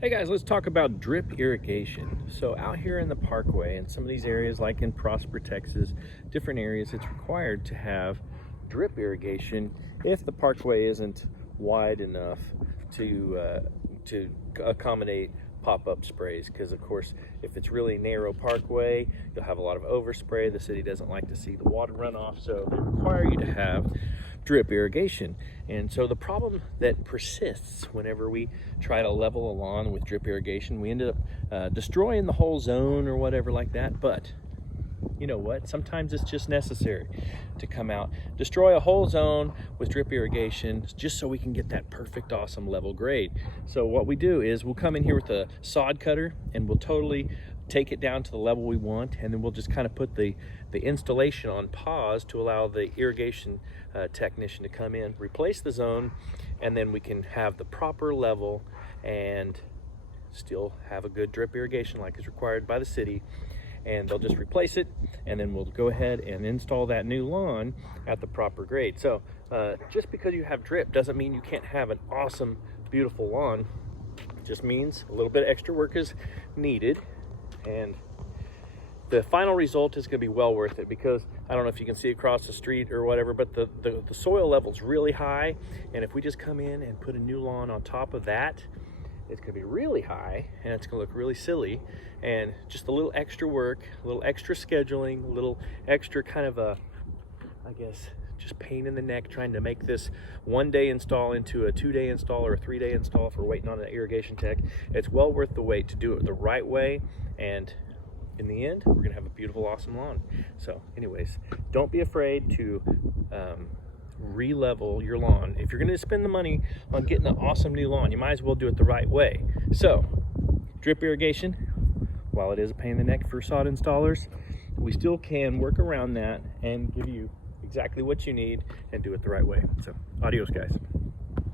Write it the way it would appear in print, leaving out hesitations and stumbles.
Hey guys, let's talk about drip irrigation. So out here in the parkway and some of these areas like in Prosper, Texas, different areas, it's required to have drip irrigation if the parkway isn't wide enough to accommodate pop-up sprays, because of course if it's really narrow parkway you'll have a lot of overspray. The city doesn't like to see the water run off, so they require you to have drip irrigation. And so the problem that persists whenever we try to level a lawn with drip irrigation, we ended up destroying the whole zone or whatever like that. But you know what, sometimes it's just necessary to come out, destroy a whole zone with drip irrigation just so we can get that perfect, awesome level grade. So what we do is we'll come in here with a sod cutter and we'll totally take it down to the level we want, and then we'll just kind of put the installation on pause to allow the irrigation technician to come in, replace the zone, and then we can have the proper level and still have a good drip irrigation like is required by the city. And they'll just replace it, and then we'll go ahead and install that new lawn at the proper grade. So just because you have drip doesn't mean you can't have an awesome, beautiful lawn. It just means a little bit of extra work is needed, and the final result is going to be well worth it, because I don't know if you can see across the street or whatever, but the soil level is really high, and if we just come in and put a new lawn on top of that, it's going to be really high and it's going to look really silly. And just a little extra work, a little extra scheduling, a little extra kind of a, I guess, just pain in the neck trying to make this 1-day install into a 2-day install or a 3-day install for waiting on an irrigation tech. It's well worth the wait to do it the right way, and in the end we're going to have a beautiful, awesome lawn. So anyways, don't be afraid to re-level your lawn. If you're going to spend the money on getting an awesome new lawn, you might as well do it the right way. So drip irrigation, while it is a pain in the neck for sod installers, we still can work around that and give you exactly what you need and do it the right way. So adios guys.